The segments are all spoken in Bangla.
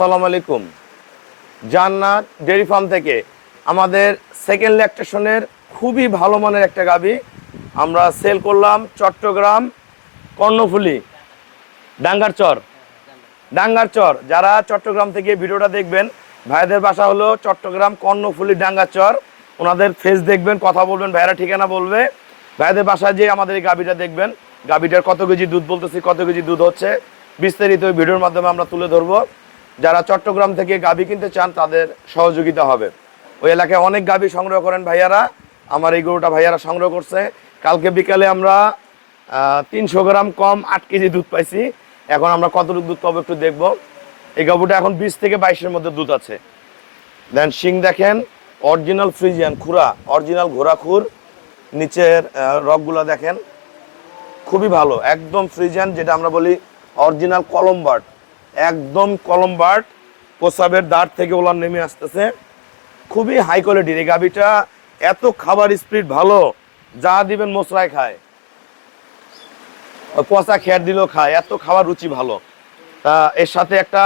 আসসালামু আলাইকুম। জান্নাত ডেয়ারি ফার্ম থেকে আমাদের সেকেন্ড ল্যাকটেশনের খুবই ভালো মানের একটা গাবি আমরা সেল করলাম চট্টগ্রাম কর্ণফুলি, ডাঙ্গারচর। ডাঙ্গারচর, যারা চট্টগ্রাম থেকে ভিডিওটা দেখবেন, ভাইদের বাসা হলো চট্টগ্রাম কর্ণফুলি, ডাঙ্গারচর। ওনাদের ফেস দেখবেন, কথা বলবেন, ভাইয়েরা ঠিকানা বলবে। ভাইদের বাসায় যে আমাদের এই গাবিটা দেখবেন। গাবিটার কত কেজি দুধ বলতেছি, কত কেজি দুধ হচ্ছে, বিস্তারিত ভিডিওর মাধ্যমে আমরা তুলে ধরবো। যারা চট্টগ্রাম থেকে গাবি কিনতে চান তাদের সহযোগিতা হবে। ওই এলাকায় অনেক গাবি সংগ্রহ করেন ভাইয়ারা। আমার এই গরুটা ভাইয়ারা সংগ্রহ করছে। কালকে বিকালে আমরা তিনশো গ্রাম কম আট কেজি দুধ পাইছি। এখন আমরা কতটুকু দুধ পাবো একটু দেখব। এই গাবুটা এখন বিশ থেকে বাইশের মধ্যে দুধ আছে। দেন শিং দেখেন অরিজিনাল ফ্রিজিয়ান খুরা অরিজিনাল ঘোড়াখুর। নিচের আহ, রগগুলো দেখেন খুবই ভালো একদম ফ্রিজিয়ান যেটা আমরা বলি অরিজিনাল কলম্বার্ট একদম কলম্বার্ট প্রসাবের দাঁড় থেকে ওলার নেমে আসতেছে। খুবই হাই কোয়ালিটির এই গাভিটা। এত খাবার স্পিড ভালো, যা দিবেন মশলায় খায়। পচা খেয়ার দিলেও খায়, এত খাবার রুচি ভালো। তা এর সাথে একটা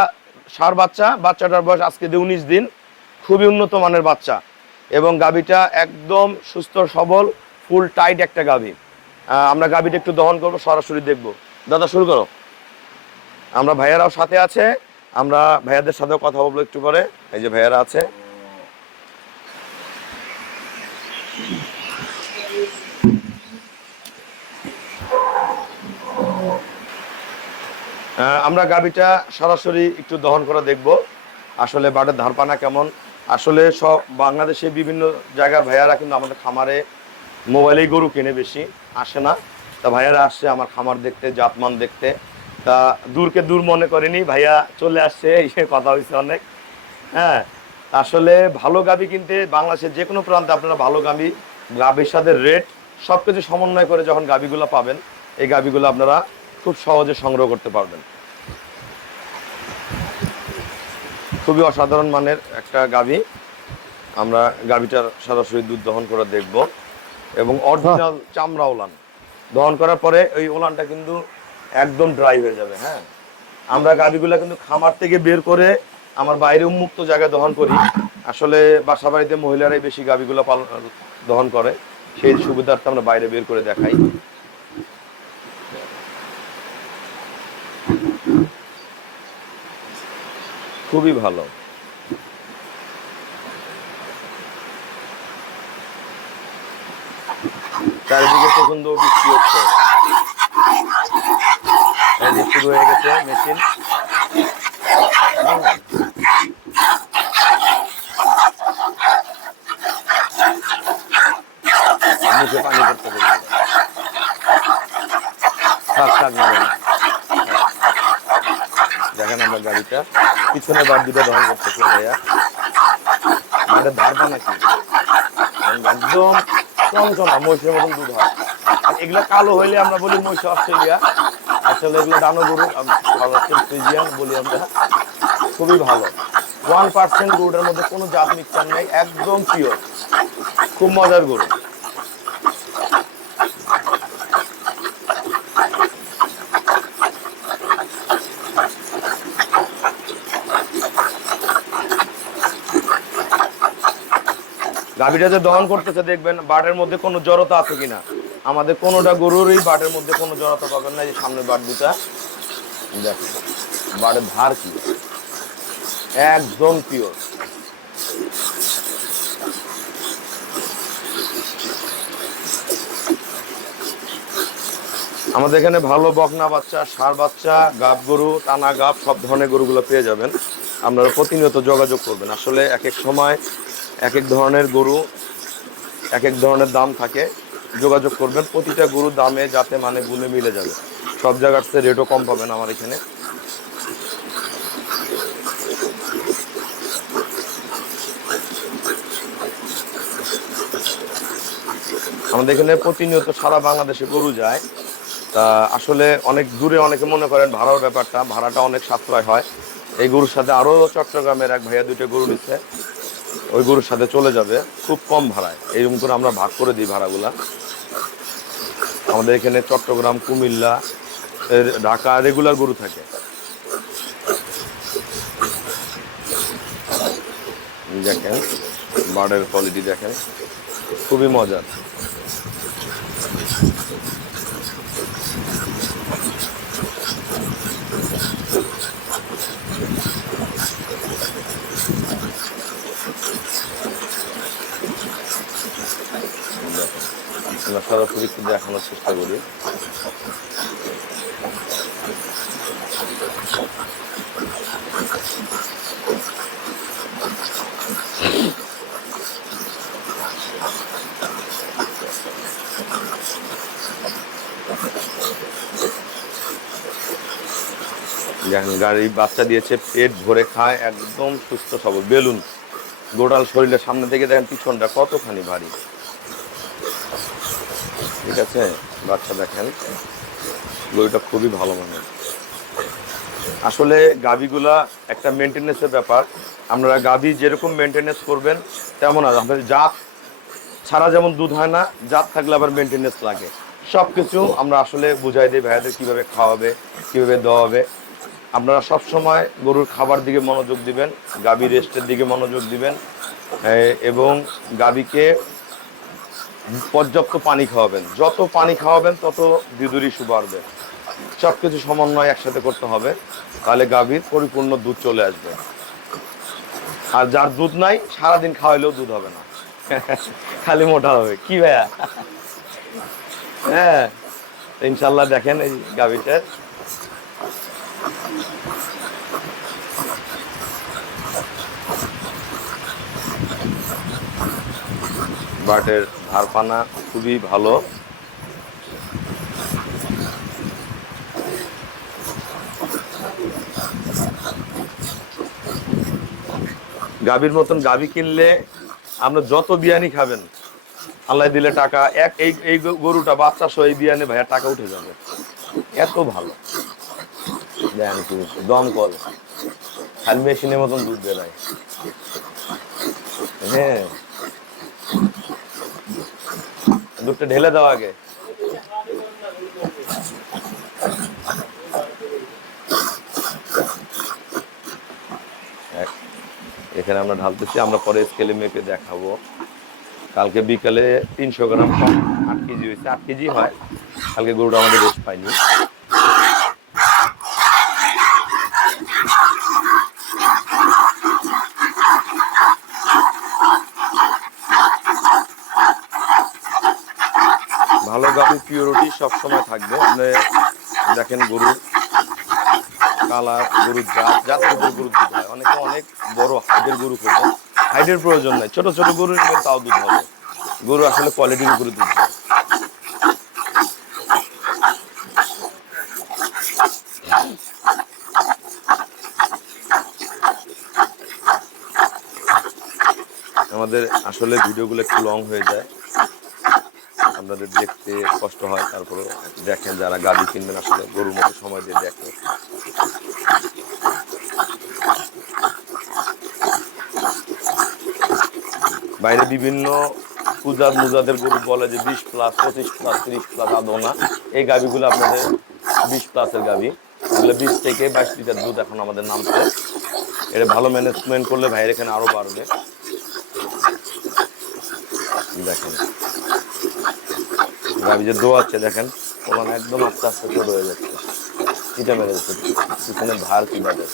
সার বাচ্চা, বাচ্চাটার বয়স আজকে দিয়ে উনিশ দিন, খুবই উন্নত মানের বাচ্চা। এবং গাভিটা একদম সুস্থ, সবল ফুল টাইট একটা গাভি। আমরা গাভিটা একটু দহন করব, সরাসরি দেখব। দাদা, শুরু করো। আমরা ভাইয়ারাও সাথে আছে, আমরা ভাইয়াদের সাথেও কথা বলব একটু পরে, এই যে ভাইয়ারা আছে। আমরা গাবিটা সরাসরি একটু দহন করে দেখব, আসলে বাটের ধারপানা কেমন। আসলে সব বাংলাদেশে বিভিন্ন জায়গার ভাইয়ারা কিন্তু আমাদের খামারে মোবাইলেই গরু কিনে বেশি, আসে না। তা ভাইয়ারা আসছে আমার খামার দেখতে, জাতমান দেখতে। তা দূরকে দূর মনে করেনি ভাইয়া চলে আসছে এই সে কথা হয়েছে অনেক। হ্যাঁ আসলে ভালো গাবি কিনতে বাংলাদেশের যে কোনো প্রান্তে আপনারা ভালো গাবি গাবির সাথে রেট সব কিছু সমন্বয় করে যখন গাবিগুলো পাবেন এই গাবিগুলো আপনারা খুব সহজে সংগ্রহ করতে পারবেন। খুবই অসাধারণ মানের একটা গাবি আমরা গাবিটার সরাসরি দুধ দহন করে দেখব। এবং অরিজিনাল চামড়া ওলান। দহন করার পরে ওই ওলানটা কিন্তু একদম ড্রাই হয়ে যাবে হ্যাঁ? আমরা গাভীগুলো কিন্তু খামার থেকে বের করে আমার বাইরে উন্মুক্ত জায়গায় দহন করি। আসলে বাসা বাড়িতে মহিলারাই বেশি গাভীগুলো পালন, দহন করে। সেই সুবিধার্থে আমরা বাইরে বের করে দেখাই। খুবই ভালো। চারিদিকে প্রচণ্ড বৃষ্টি হচ্ছে। এই শুরু হয়ে গেছে মেশিন। দেখেন আমরা গাড়িটা। পিছনে বার দুটো দহন করতেছে, ভাইয়া। এটা ধারবা নাকি? একদম চমচমা মহিষের মতন দুধ হয়। আর এগুলো কালো হইলে আমরা বলি মহিষ অস্ট্রেলিয়া। আসলে এগুলো ডানো গরু ফ্রিজিয়ান বলি আমরা। খুবই ভালো। ওয়ান পার্সেন্ট গরুটার মধ্যে কোনো জাত মিক্সার নেই, একদম পিওর খুব মজার গরু। গাভীটা যে দহন করতেছে, দেখবেন বাটের মধ্যে কোনো জড়তা আছে কিনা। আমাদের কোনোটা গরুরই বাটের মধ্যে কোনো জড়তা পাবেন না, এই যে সামনে বাট দুটা। দেখেন বাটের ধার কি? একদম পিওর আমাদের এখানে ভালো বকনা বাচ্চা ষাঁড় বাচ্চা, গাব গরু, টানা গাব, সব ধরনের গরুগুলো পেয়ে যাবেন। আপনারা প্রতিনিয়ত যোগাযোগ করবেন। আসলে এক এক সময় এক এক ধরনের গরু, এক এক ধরনের দাম থাকে। যোগাযোগ করবেন। প্রতিটা গরুর দামে যাতে মানে গুনে মিলে যাবে। সব জায়গার চেয়ে রেটও কম পাবেন আমার এখানে। আমাদের এখানে প্রতিনিয়ত সারা বাংলাদেশে গরু যায়। তা আসলে অনেক দূরে অনেকে মনে করেন ভাড়ার ব্যাপারটা, ভাড়াটা অনেক সাশ্রয় হয়। এই গরুর সাথে আরও চট্টগ্রামের এক ভাইয়া দুইটা গরু নিচ্ছে। ওই গরুর সাথে চলে যাবে, খুব কম ভাড়ায়। এইরকম করে আমরা ভাগ করে দিই ভাড়াগুলা। আমাদের এখানে চট্টগ্রাম কুমিল্লা ঢাকা রেগুলার গরু থাকে। দেখেন বার্ডের কোয়ালিটি দেখেন খুবই মজার। আমরা সরাসরি একটু দেখানোর চেষ্টা করি। গাড়ি বাচ্চা দিয়েছে, পেট ভরে খায়, একদম সুস্থ সবল। বেলুন গোটাল শরীরের সামনে থেকে দেখেন পিছনটা কতখানি ভারী। ঠিক আছে? বাচ্চা দেখেন। গরুটা খুবই ভালো মানের। আসলে গাভিগুলা একটা মেনটেনেন্সের ব্যাপার। আপনারা গাভি যেরকম মেনটেনেন্স করবেন, তেমন আর আপনাদের জাত ছাড়া যেমন দুধ হয় না, জাত থাকলে আবার মেনটেনেন্স লাগে। সব কিছু আমরা আসলে বুঝাই দিই ভাইয়াদের কীভাবে খাওয়াবে, কীভাবে দেওয়া হবে আপনারা সব সময় গরুর খাবার দিকে মনোযোগ দিবেন, গাভী রেস্টের দিকে মনোযোগ দিবেন। এবং গাভীকে পর্যাপ্ত পানি খাওয়াবেন। যত পানি খাওয়াবেন, তত বিদুরি বাড়বে সব কিছু সমন্বয় একসাথে করতে হবে। তাহলে গাভীর পরিপূর্ণ দুধ চলে আসবে। আর যার দুধ নাই, সারাদিন খাওয়াইলেও দুধ হবে না। খালি মোটা হবে। কি ভাইয়া? হ্যাঁ ইনশাল্লাহ দেখেন এই গাভীটার বাটের ধারপানা খুবই ভালো। গাভীর মতন গাভী কিনলে আমরা যত বিয়ানি খাবেন, আল্লাহ দিলে টাকা, এক এই এই গরুটা বাচ্চা সহ এই বিয়ানে ভাইয়া টাকা উঠে যাবে। এত ভালো। দমকল। খালি মেশিনের মতন দুধ দেয় হ্যাঁ। দুধটা ঢেলে দাও আগে। এখানে আমরা ঢালতেছি, আমরা পরে স্কেলে মেপে দেখাবো। কালকে বিকালে তিনশো গ্রাম আট কেজি হয়েছে, আট কেজি হয়। কালকে গরুটা আমাদের বেশ পাইনি ভালো গাভীর পিওরিটি সবসময় থাকবে। আপনি দেখেন গরুর কালার, গরুর জাত উপর গরুর দুধ হয়। অনেকে অনেক বড় হাইডের গরু করবে হাইডের প্রয়োজন নাই। ছোট ছোট গরু নিলে তাও দুধ হবে। গরু আসলে কোয়ালিটির উপরে দুধ হয়। আমাদের আসলে ভিডিওগুলো একটু লং হয়ে যায়। আপনাদের দেখতে কষ্ট হয়, তারপরে দেখেন যারা গাড়ি কিনবেন আসলে গরুর মতো সময় দিয়ে দেখে। বাইরে বিভিন্ন পূজার মুজাদের গরু বলে যে বিশ প্লাস পঁচিশ প্লাস তিরিশ প্লাস আদৌ না এই গাভিগুলো আপনাদের বিশ প্লাসের গাভি। এগুলো বিশ থেকে বাইশ লিটার দুধ এখন আমাদের নামছে। এটা ভালো ম্যানেজমেন্ট করলে ভাইয়ের এখানে আরও বাড়বে। দেখেন। গাভি যে দোয়াচ্ছে দেখেন ওখানে একদম আস্তে আস্তে ছোট হয়ে যাচ্ছে। এটা মেরে যাচ্ছে পিছনে ধার কি বাজে?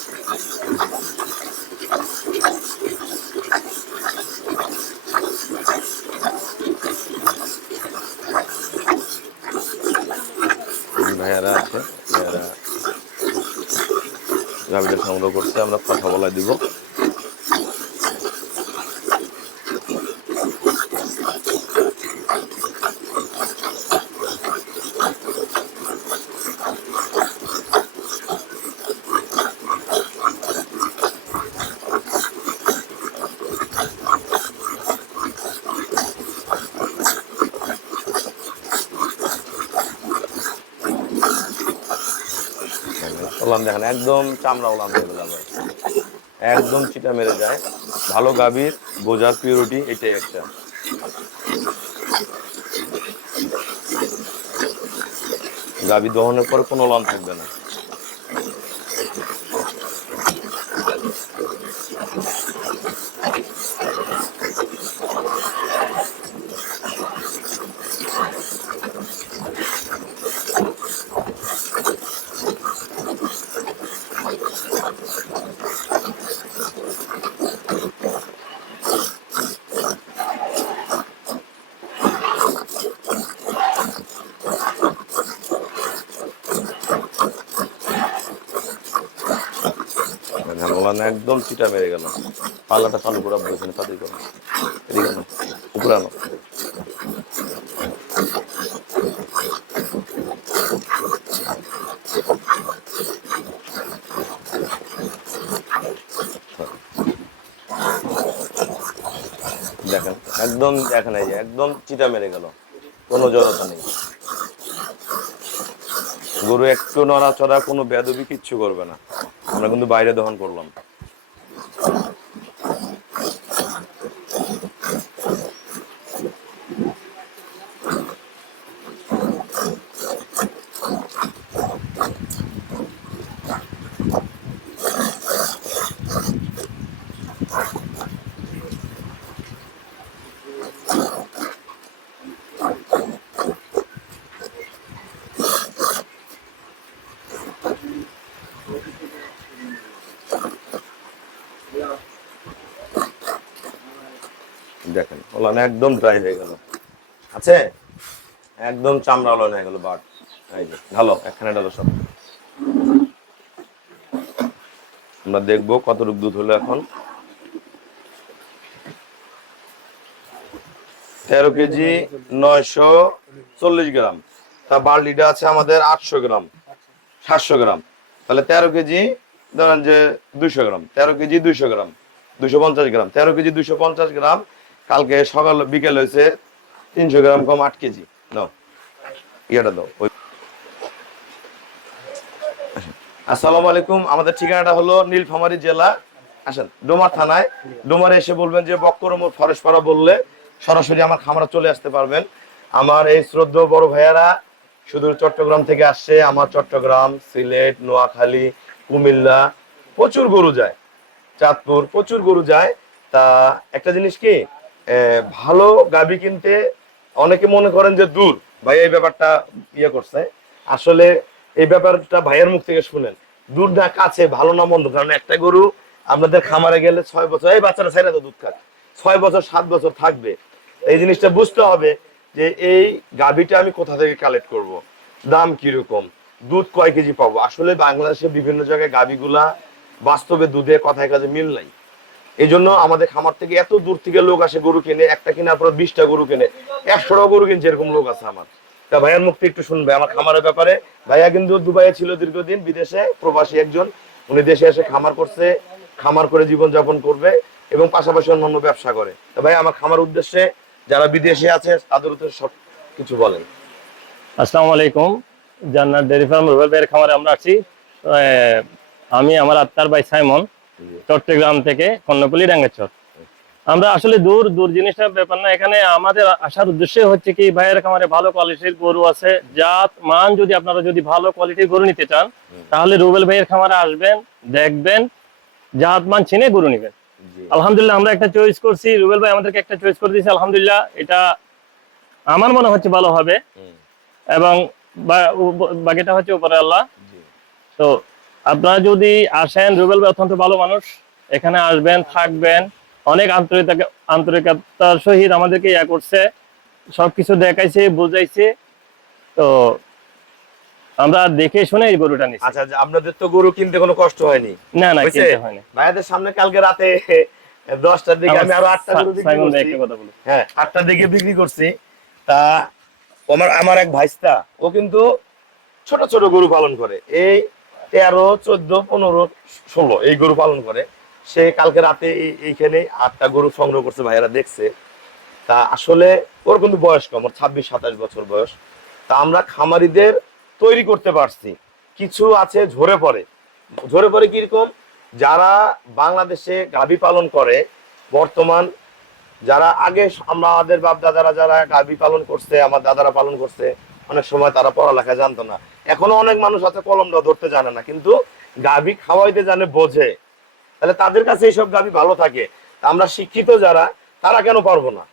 ভাইয়ারা আছে, ভাইয়ারা গাভিটা সংগ্রহ করছে, আমরা কথা বলা দিব। ওলান দেখেন, একদম চামড়া ওলাম হয়ে যাবে একদম চিটা মেরে যায়। ভালো গাভীর, বোঝার পিউরিটি এটাই একটা। গাভী দহনের পরে কোনো লাম থাকবে না। মৌলানা একদম চিটা মেরে গেল। পাল্লাটা চালু করে বলছেন তাদের করে। এদিকে আনো, উপরে আনো। দেখেন একদম দেখেন এই যে একদম চিটা মেরে গেল। কোনো জড়তা নেই। গরু একটু নড়াচড়া কোনো বেদবি কিচ্ছু করবে না। আমরা কিন্তু বাইরে দহন করলাম। দেখেন, ওলান একদম ড্রাই হয়ে গেল। আছে? একদম চামড়া ওলান হয়ে গেল, বাট, এই যে একখানে সব। আমরা দেখব কতটুকু দুধ হলো এখন। তেরো কেজি, নয়শো চল্লিশ গ্রাম। তা বার্লিটা আছে আমাদের আটশো গ্রাম, সাতশো গ্রাম। তাহলে তেরো কেজি, ধরেন যে দুইশো গ্রাম, তেরো কেজি দুইশো গ্রাম, দুইশো পঞ্চাশ গ্রাম। তেরো কেজি, দুইশো পঞ্চাশ গ্রাম কালকে সকাল বিকেল হয়েছে তিনশো গ্রাম কম আট কেজি। দাও। ইয়েটা দাও। ওই আসসালামু আলাইকুম। আমাদের ঠিকানাটা হলো নীলফামারী জেলা। আসেন, ডোমার থানায়। ডোমারে এসে বলবেন যে বক্করমুর ফরেশপাড়া বললে সরাসরি আমার খামারে চলে আসতে পারবেন। আমার এই শ্রদ্ধ বড় ভাইয়ারা শুধু চট্টগ্রাম থেকে আসছে। আমার চট্টগ্রাম, সিলেট, নোয়াখালী, কুমিল্লা, প্রচুর গরু যায়। চাঁদপুর, প্রচুর গরু যায়। তা একটা জিনিস কি? ভালো গাবি কিনতে অনেকে মনে করেন যে দূর। ভাই, এই ব্যাপারটা ইয়ে করছে। আসলে এই ব্যাপারটা ভাইয়ের মুখ থেকে শুনেন। দূর না, কাছে, ভালো না, মন্দ। কারণ একটা গরু আপনাদের খামারে গেলে ছয় বছর, এই বাচ্চারা ছেড়ে তো দুধ খাক। ছয় বছর, সাত বছর থাকবে। এই জিনিসটা বুঝতে হবে যে এই গাবিটা আমি কোথা থেকে কালেক্ট করব? দাম কীরকম? দুধ কয় কেজি পাবো? আসলে বাংলাদেশে বিভিন্ন জায়গায় গাবিগুলা বাস্তবে দুধে কথায় কাজে মিল নাই। এই জন্য আমাদের খামার থেকে এত দূর থেকে লোক আসে গরু কিনে, একটা কেনার পর বিশটা গরু কিনে। একশোটা গরু কিনছে এরকম লোক আছে আমার। তা ভাইয়ার মুক্তি একটু শুনবে আমার খামারের ব্যাপারে। ভাইয়া কিন্তু দুবাইয়ে ছিল দীর্ঘদিন, বিদেশে প্রবাসী একজন। উনি দেশে এসে খামার করছে, খামার করে জীবন যাপন করবে এবং পাশাপাশি অন্যান্য ব্যবসা করে। তা ভাই আমার খামার উদ্দেশ্যে যারা বিদেশে আছে, তাদের সব কিছু বলেন। আসসালামু আলাইকুম। জান্নাত ডেয়ারি ফার্ম রুবেল ভাইয়ের খামারে আমরা আছি। আমি, আমার আত্মার ভাই সাইমন। চট্টগ্রাম থেকে কর্ণপল্লী ডাঙ্গাচর আমরা আসলে দূর দূর জিনিসটা ব্যাপার না এখানে আমাদের আসার উদ্দেশ্য হচ্ছে কি ভাইয়ের খামারে ভালো কোয়ালিটির গরু আছে জাত মান যদি আপনারা যদি ভালো কোয়ালিটির গরু নিতে চান তাহলে রুবেল ভাইয়ের খামারে আসবেন দেখবেন জাত মান চিনে গরু নেবেন। আলহামদুলিল্লাহ আমরা একটা চয়েস করছি রুবেল ভাই আমাদেরকে একটা চয়েস করে দিয়েছে আলহামদুলিল্লাহ এটা আমার মনে হচ্ছে ভালো হবে। এবং বাকিটা হচ্ছে উপরে আল্লাহ। তো আপনারা যদি আসেন রুবেল ভাই অত্যন্ত ভালো মানুষ। এখানে আসবেন থাকবেন। অনেক আন্তরিকতা আন্তরিকতার সহিত আমাদেরকে ইয়া করছে। সবকিছু দেখাইছে বুঝাইছে। তো আমরা দেখে শুনে এই গরুটা নিচ্ছি আচ্ছা আপনাদের তো গরু কিনতে কোনো কষ্ট হয়নি। না না? কিনতে হয়নি। ভাইয়াদের সামনে কালকে রাতে দশটার দিকে আমি আরও আটটা গরু বিক্রি করছি। একটা কথা বলুন। হ্যাঁ আটটার দিকে বিক্রি করছি। তা আমার আমার এক ভাইস্তা ও কিন্তু ছোট ছোট গরু পালন করে। এই তেরো, চোদ্দ, পনেরো, ষোলো এই গরু পালন করে। সে কালকে রাতে এই- এইখানে আটটা গরু সংগ্রহ করছে, ভাইয়েরা দেখছে। তা আসলে ওর কিন্তু বয়স কম, ওর ছাব্বিশ, সাতাশ বছর বয়স। তা আমরা খামারিদের তৈরি করতে পারছি। কিছু আছে ঝরে পড়ে। ঝরে পড়ে কীরকম? যারা বাংলাদেশে গাভী পালন করে, বর্তমান যারা আগে আমাদের বাপ দাদারা যারা গাভী পালন করছে, আমার দাদারা পালন করছে অনেক সময় তারা পড়ালেখা জানতো না। এখনও অনেক মানুষ আছে কলমটা ধরতে জানে না, কিন্তু গাভী খাওয়াইতে জানে, বোঝে। তাহলে তাদের কাছে এইসব গাভী ভালো থাকে। আমরা শিক্ষিত যারা, তারা কেন পারব না?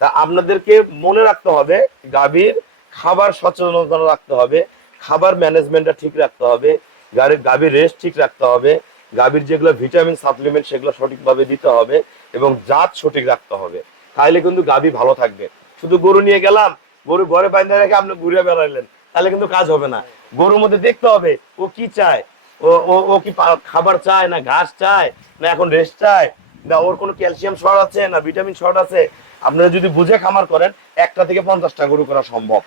তা আপনাদেরকে মনে রাখতে হবে, গাভীর খাবার সচেতনতা রাখতে হবে, খাবার ম্যানেজমেন্টটা ঠিক রাখতে হবে, গাড়ির গাভীর রেস্ট ঠিক রাখতে হবে, গাভীর যেগুলো ভিটামিন সাপ্লিমেন্ট সেগুলো সঠিকভাবে দিতে হবে এবং জাত সঠিক রাখতে হবে। তাহলে কিন্তু গাভী ভালো থাকবে। শুধু গরু নিয়ে গেলাম গরু ঘরে বাইন্ধে রেখে আপনি ঘুরে বেড়াইলেন, তাহলে কিন্তু কাজ হবে না। গরুর মধ্যে দেখতে হবে, ও কি চায়? ও ও কি খাবার চায় না ঘাস চায়, না এখন রেস্ট চায়? না ওর কোনো ক্যালসিয়াম শর্ট আছে, না ভিটামিন শর্ট আছে? আপনারা যদি বুঝে খামার করেন, একটা থেকে পঞ্চাশটা গরু করা সম্ভব।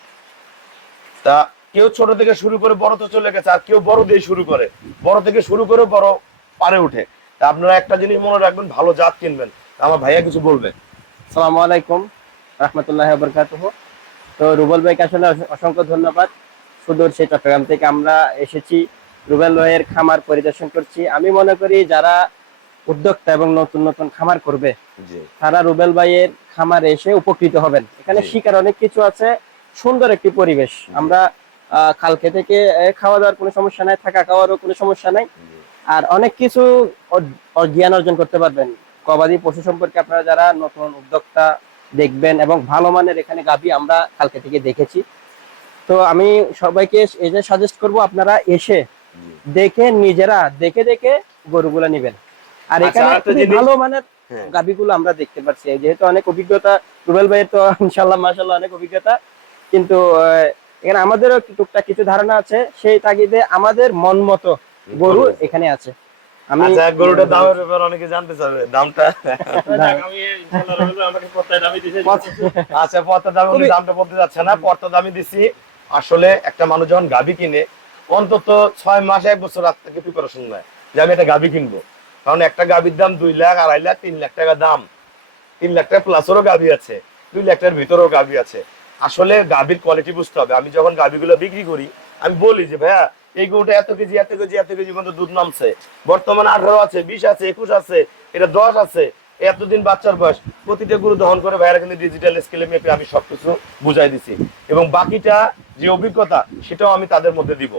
তা কেউ ছোট থেকে শুরু করে বড় তো চলে গেছে, আর কেউ বড় দিয়ে শুরু করে। বড় থেকে শুরু করে বড় পারে উঠে। তা আপনারা একটা জিনিস মনে রাখবেন, ভালো জাত কিনবেন। আমার ভাইয়া কিছু বলবে। আসসালামু আলাইকুম, রহমতুল্লাহ তো রুবেল ভাইকে আসলে অসংখ্য ধন্যবাদ। সুদূর সেই চট্টগ্রাম থেকে আমরা এসেছি। রুবেল ভাইয়ের খামার পরিদর্শন করছি। আমি মনে করি যারা উদ্যোক্তা এবং নতুন নতুন খামার করবে তারা রুবেল ভাইয়ের খামারে এসে উপকৃত হবেন। এখানে শিকার অনেক কিছু আছে। সুন্দর একটি পরিবেশ। আমরা কালকে থেকে খাওয়া দাওয়ার কোনো সমস্যা নাই থাকা খাওয়ারও কোনো সমস্যা নাই। আর অনেক কিছু জ্ঞান অর্জন করতে পারবেন। গবাদি পশু সম্পর্কে আপনারা যারা নতুন উদ্যোক্তা দেখবেন এবং ভালো মানের এখানে গাবি আমরা কালকে থেকে দেখেছি। তো আমি সবাইকে এই যে সাজেস্ট করব আপনারা এসে দেখে নিজেরা দেখে দেখে গরুগুলা নেবেন। আর আচ্ছা, এখানে ভালো মানের হ্যাঁ। গাবিগুলো আমরা দেখতে পাচ্ছি যেহেতু অনেক অভিজ্ঞতা রুবেল ভাইয়ের তো ইনশাল্লাহ মাসাল্লাহ অনেক অভিজ্ঞতা। কিন্তু এখানে আমাদেরও টুকটাক কিছু ধারণা আছে। সেই তাগিদে আমাদের মন মতো গরু এখানে আছে। আমি আচ্ছা গরুটার দামের ব্যাপারে অনেকে জানতে চাবে দামটা। আচ্ছা পর্তা দামে দামটা বলতে যাচ্ছে না পর্তা দামি দিছি। আসলে একটা মানুষ যখন গাভী কিনে অন্তত ছয় মাস এক বছর রাত থেকে প্রিপারেশন নেয় যে আমি একটা গাভী কিনবো। কারণ একটা গাভীর দাম দুই লাখ আড়াই লাখ তিন লাখ টাকা দাম। তিন লাখ টাকা প্লাসেরও গাভী আছে দুই লাখ টাকার ভিতরেও গাভী আছে। আসলে গাভীর কোয়ালিটি বুঝতে হবে। আমি যখন গাভীগুলো বিক্রি করি আমি বলি যে ভাইয়া এই গরুটা এত কেজি এত কেজি এত কেজি মতো দুধ নামছে। বর্তমানে আঠারো আছে, বিশ আছে, একুশ আছে, এটা দশ আছে। এতদিন বাচ্চার বয়স। প্রতিটা গরু দহন করে ভাইয়ারা কিন্তু ডিজিটাল স্কেলে মেপে আমি সবকিছু বুঝাই দিছি। এবং বাকিটা যে অভিজ্ঞতা, সেটাও আমি তাদের মধ্যে দিব।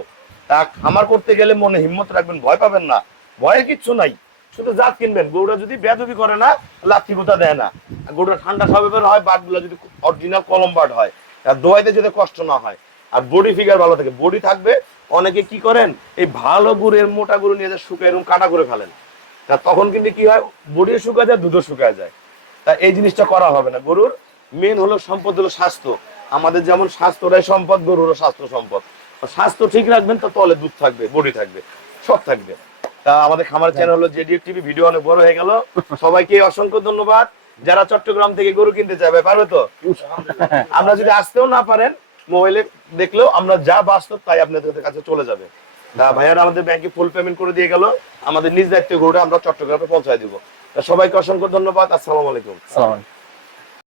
তা খামার করতে গেলে মনে হিম্মত রাখবেন, ভয় পাবেন না। ভয়ের কিচ্ছু নাই। শুধু জাত কিনবেন। গরুটা যদি বেদবি করে না, লাথি গুতা দেয় না। গরুটা ঠান্ডা স্বভাবের হয় বাটগুলো যদি অরিজিনাল কলম বাট হয়। আর দোয়াইতে যদি কষ্ট না হয়। আর বডি ফিগার ভালো থাকে। বডি থাকবে অনেকে কি করেন? এই ভালো গুড়ের মোটা গুড় নিয়ে যায় শুকায় এরকম কাটা করে ফেলেন। তা তখন কিন্তু কি হয়? বডিও শুকায় যায় দুধও শুকায় যায়। তা এই জিনিসটা করা হবে না। গরুর মেন হলো সম্পদ হলো স্বাস্থ্য। আমাদের যেমন স্বাস্থ্যটাই সম্পদ গরুরও স্বাস্থ্য সম্পদ। স্বাস্থ্য ঠিক রাখবেন তো তলে দুধ থাকবে বডি থাকবে সব থাকবে। তা আমাদের খামার চ্যানেল হলো জেডিএফ টিভি ভিডিও অনেক বড় হয়ে গেল। সবাইকে অসংখ্য ধন্যবাদ। যারা চট্টগ্রাম থেকে গরু কিনতে চাইবে পারবে তো? আমরা যদি আসতেও না পারেন মোবাইলে দেখলেও আমরা যা বাস্তব তাই আপনাদের কাছে চলে যাবে। ভাইয়ারা আমাদের ব্যাংকে ফুল পেমেন্ট করে দিয়ে গেল। আমাদের নিজ দায়িত্ব গরুটা আমরা চট্টগ্রামে পৌঁছায় দিব। সবাইকে অসংখ্য ধন্যবাদ। আসসালামু আলাইকুম।